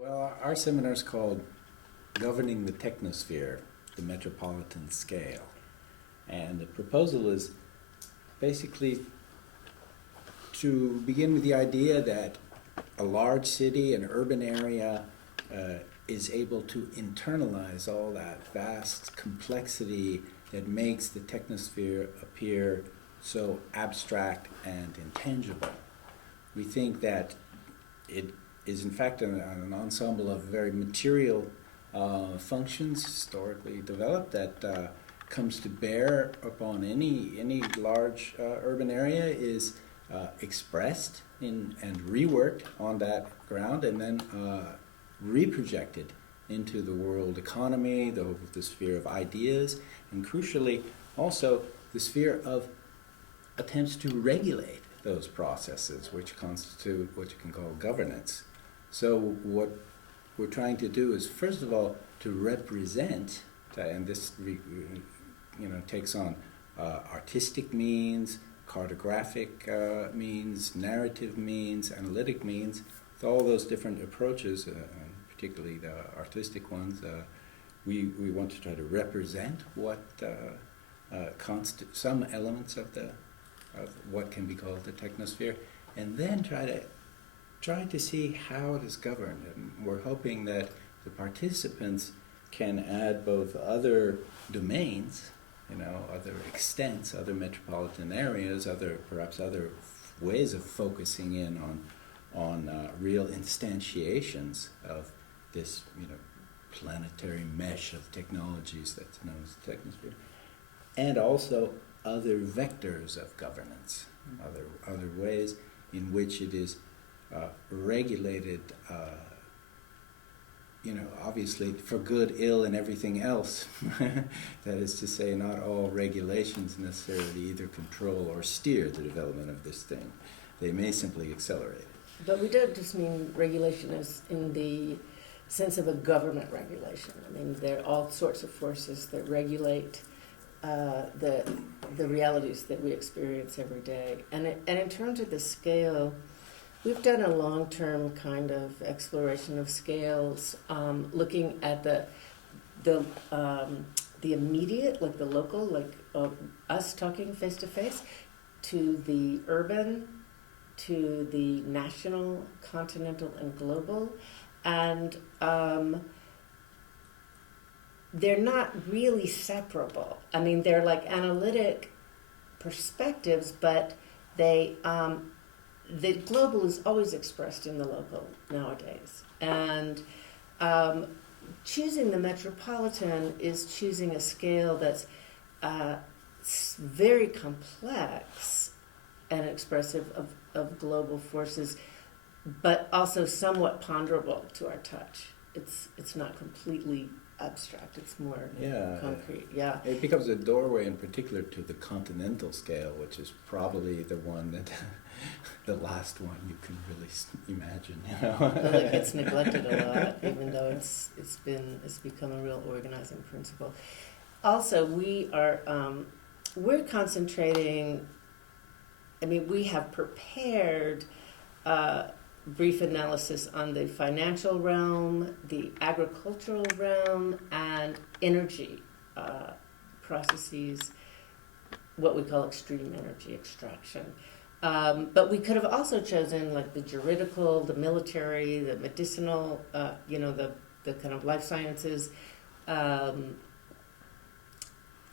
Well, our seminar is called Governing the Technosphere, the Metropolitan Scale. And the proposal is basically to begin with the idea that a large city, an urban area, is able to internalize all that vast complexity that makes the technosphere appear so abstract and intangible. We think that it is in fact an ensemble of very material functions historically developed that comes to bear upon any large urban area, is expressed in and reworked on that ground, and then reprojected into the world economy, the sphere of ideas, and crucially also the sphere of attempts to regulate those processes, which constitute what you can call governance. So what we're trying to do is, first of all, to represent, and this takes on artistic means, cartographic means, narrative means, analytic means, with all those different approaches, particularly the artistic ones. We want to try to represent what some elements of what can be called the technosphere, and then try to see how it is governed. And we're hoping that the participants can add both other domains, other extents, other metropolitan areas, perhaps other ways of focusing in on real instantiations of this, planetary mesh of technologies that's known as the technosphere, and also other vectors of governance, other ways in which it is regulated, obviously for good, ill, and everything else. That is to say, not all regulations necessarily either control or steer the development of this thing. They may simply accelerate it. But we don't just mean regulation as in the sense of a government regulation. I mean, there are all sorts of forces that regulate the realities that we experience every day. And in terms of the scale, we've done a long-term kind of exploration of scales, looking at the immediate, like the local, like us talking face to face, to the urban, to the national, continental, and global, and they're not really separable. I mean, they're like analytic perspectives, but the global is always expressed in the local nowadays. And choosing the metropolitan is choosing a scale that's very complex and expressive of global forces, but also somewhat ponderable to our touch. It's not completely abstract, it's more concrete. Yeah. It becomes a doorway in particular to the continental scale, which is probably the one that the last one you can really imagine. Well, it gets neglected a lot, even though it's become a real organizing principle. Also, we're concentrating. I mean, we have prepared brief analysis on the financial realm, the agricultural realm, and energy processes, what we call extreme energy extraction. But we could have also chosen like the juridical, the military, the medicinal, the kind of life sciences. And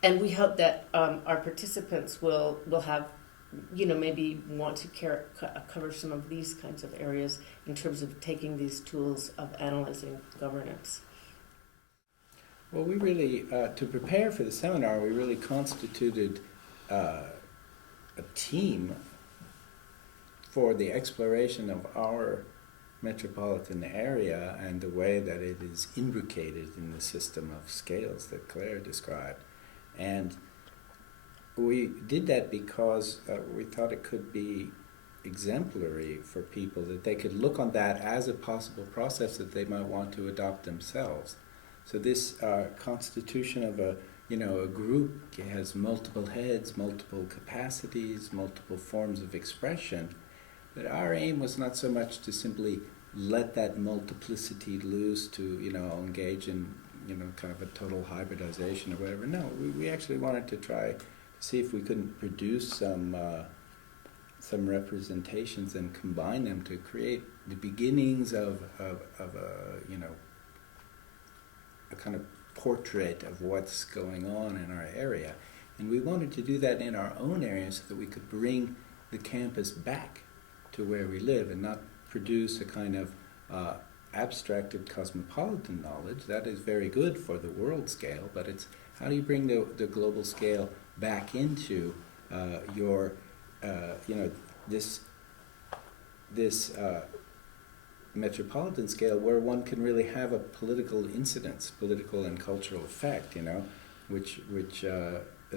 we hope that our participants will have, maybe want to cover some of these kinds of areas in terms of taking these tools of analyzing governance. Well, we really, to prepare for the seminar, we really constituted a team for the exploration of our metropolitan area and the way that it is imbricated in the system of scales that Claire described. And we did that because we thought it could be exemplary for people, that they could look on that as a possible process that they might want to adopt themselves. So this constitution of a group has multiple heads, multiple capacities, multiple forms of expression. But our aim was not so much to simply let that multiplicity loose to, engage in, kind of a total hybridization or whatever. No, we actually wanted to try to see if we couldn't produce some representations and combine them to create the beginnings of a kind of portrait of what's going on in our area. And we wanted to do that in our own area so that we could bring the campus back to where we live and not produce a kind of abstracted cosmopolitan knowledge. That is very good for the world scale, but it's how do you bring the global scale back into your, this metropolitan scale where one can really have a political incidence, political and cultural effect, which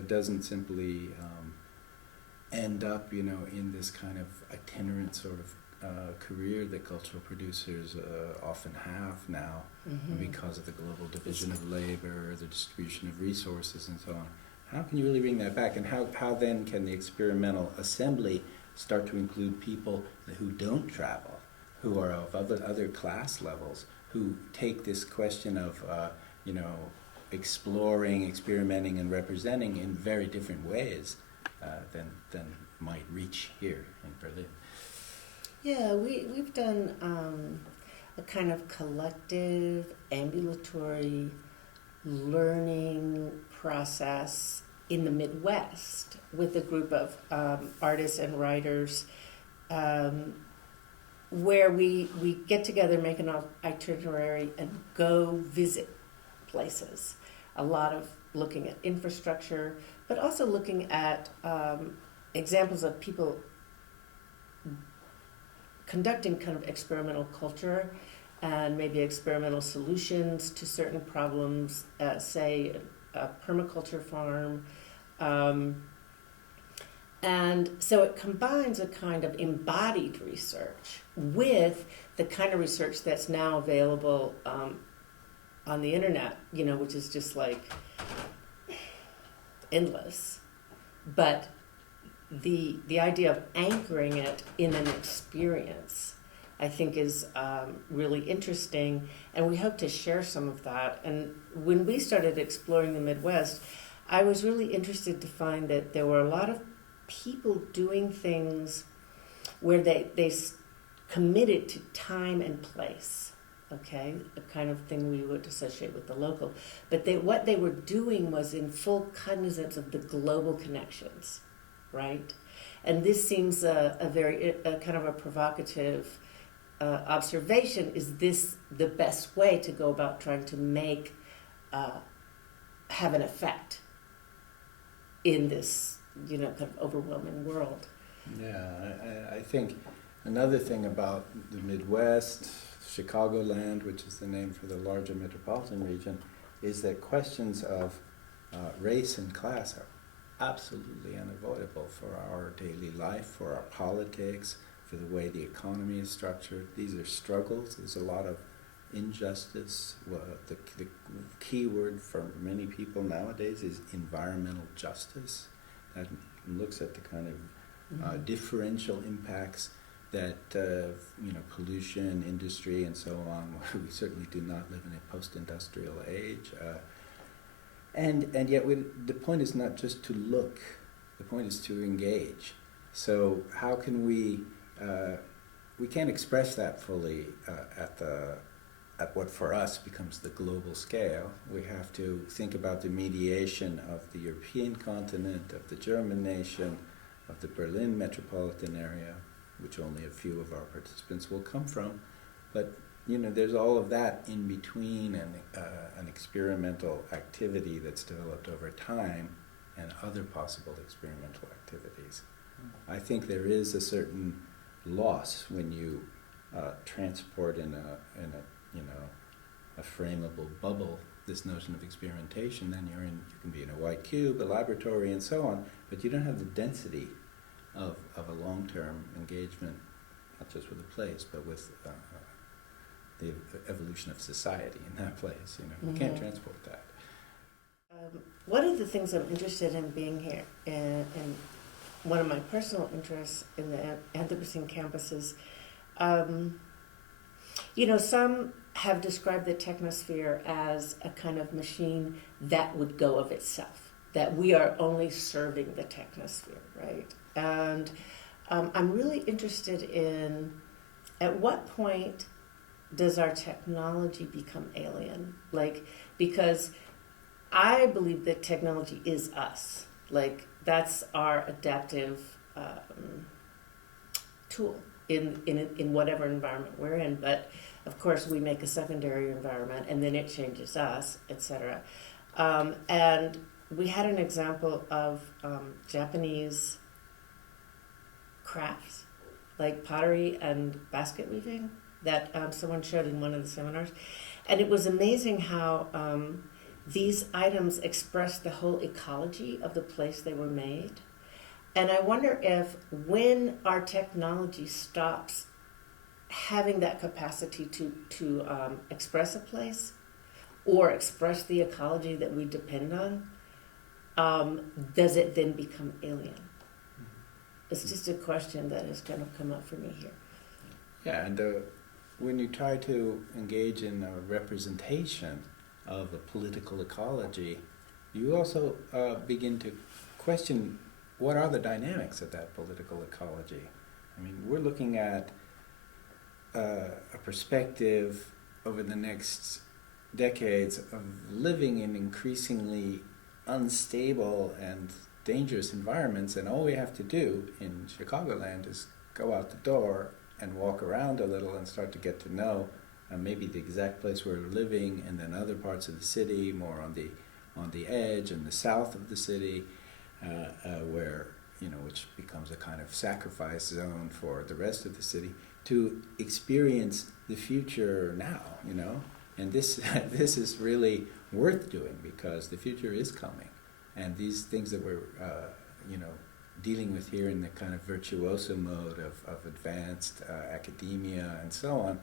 doesn't simply end up, in this kind of itinerant sort of career that cultural producers often have now because of the global division of labor, the distribution of resources, and so on. How can you really bring that back? And how then can the experimental assembly start to include people who don't travel, who are of other class levels, who take this question of, exploring, experimenting, and representing in very different ways than might reach here in Berlin? Yeah, we've done a kind of collective, ambulatory learning process in the Midwest with a group of artists and writers where we get together, make an itinerary, and go visit places. A lot of looking at infrastructure, but also looking at examples of people conducting kind of experimental culture and maybe experimental solutions to certain problems, say a permaculture farm. And so it combines a kind of embodied research with the kind of research that's now available on the internet, which is just like endless. But the idea of anchoring it in an experience, I think, is really interesting, and we hope to share some of that. And when we started exploring the Midwest, I was really interested to find that there were a lot of people doing things where they committed to time and place, okay, a kind of thing we would associate with the local. But what they were doing was in full cognizance of the global connections, right? And this seems a very kind of a provocative observation. Is this the best way to go about trying to make have an effect in this kind of overwhelming world? Yeah, I think another thing about the Midwest, Chicagoland, which is the name for the larger metropolitan region, is that questions of race and class are absolutely unavoidable for our daily life, for our politics, for the way the economy is structured. These are struggles. There's a lot of injustice. The key word for many people nowadays is environmental justice. That looks at the kind of differential impacts that pollution, industry, and so on. We certainly do not live in a post-industrial age. And yet the point is not just to look, the point is to engage. So how can we can't express that fully at what for us becomes the global scale. We have to think about the mediation of the European continent, of the German nation, of the Berlin metropolitan area, which only a few of our participants will come from. But there's all of that in between, and an experimental activity that's developed over time, and other possible experimental activities. I think there is a certain loss when you transport in a frameable bubble this notion of experimentation. Then you can be in a white cube, a laboratory, and so on, but you don't have the density of a long-term engagement, not just with a place, but with the evolution of society in that place. You can't transport that. One of the things I'm interested in being here, and one of my personal interests in the Anthropocene campus is You know, some have described the Technosphere as a kind of machine that would go of itself, that we are only serving the Technosphere, right? And I'm really interested in at what point does our technology become alien? Like, because I believe that technology is us. Like, that's our adaptive tool in whatever environment we're in. But of course, we make a secondary environment, and then it changes us, etc. And we had an example of Japanese crafts, like pottery and basket weaving, that someone showed in one of the seminars. And it was amazing how these items express the whole ecology of the place they were made. And I wonder if when our technology stops having that capacity to express a place or express the ecology that we depend on, does it then become alien? It's just a question that has kind of come up for me here. Yeah, and when you try to engage in a representation of a political ecology, you also begin to question what are the dynamics of that political ecology. I mean, we're looking at a perspective over the next decades of living in increasingly unstable and dangerous environments, and all we have to do in Chicagoland is go out the door and walk around a little and start to get to know maybe the exact place where we're living, and then other parts of the city, more on the edge and the south of the city, where which becomes a kind of sacrifice zone for the rest of the city, to experience the future now. And this this is really worth doing because the future is coming, and these things that we're dealing with here in the kind of virtuoso mode of advanced academia and so on.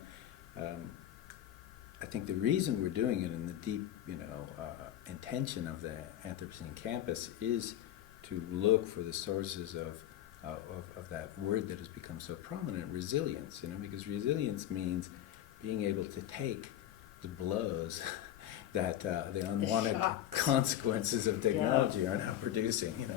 I think the reason we're doing it in the deep, intention of the Anthropocene campus is to look for the sources of that word that has become so prominent, resilience. Because resilience means being able to take the blows that the unwanted consequences of technology are now producing.